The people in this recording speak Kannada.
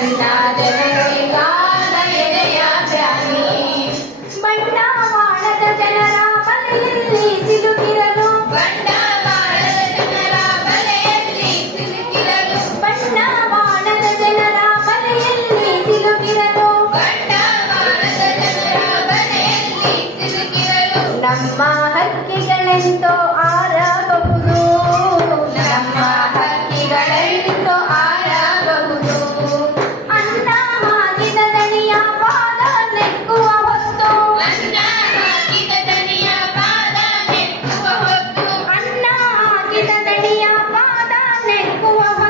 ನನ್ನ ಜನಗಳಿಗಾದ ಎದೆಯ ಬ್ಯಾನಿ ಬಂಡವಾಳದ ಜನರ ಬಲೆಯಲ್ಲಿ ಸಿಲುಕಿರಲು ಬಂಡವಾಳದ ಜನರ ಬಲೆಯಲ್ಲಿ ಸಿಲುಕಿರಲು ಬಂಡವಾಳದ ಜನರ ಬಲೆಯಲ್ಲಿ ಸಿಲುಕಿರಲು ಬಂಡವಾಳದ ಜನರ ಬಲೆಯಲ್ಲಿ ಸಿಲುಕಿರಲು ನಮ್ಮ ಹಕ್ಕಿಗಳೆಂತೋ ಆರಬಹುದು ನಮ್ಮ ಹಕ್ಕಿಗಳೆಂತೋ ಆರಬಹುದು ಅನ್ನ ಹಾಕಿದ ದಣಿಯ ಪಾದ ನೆಕ್ಕುವ ಹೊತ್ತು ಅನ್ನ ಹಾಕಿದ ದಣಿಯ ಪಾದ ನೆಕ್ಕುವ ಹೊತ್ತು ಅನ್ನ ಹಾಕಿದ ದಣಿಯ ಪಾದ ನೆಕ್ಕುವ ಹೊತ್ತು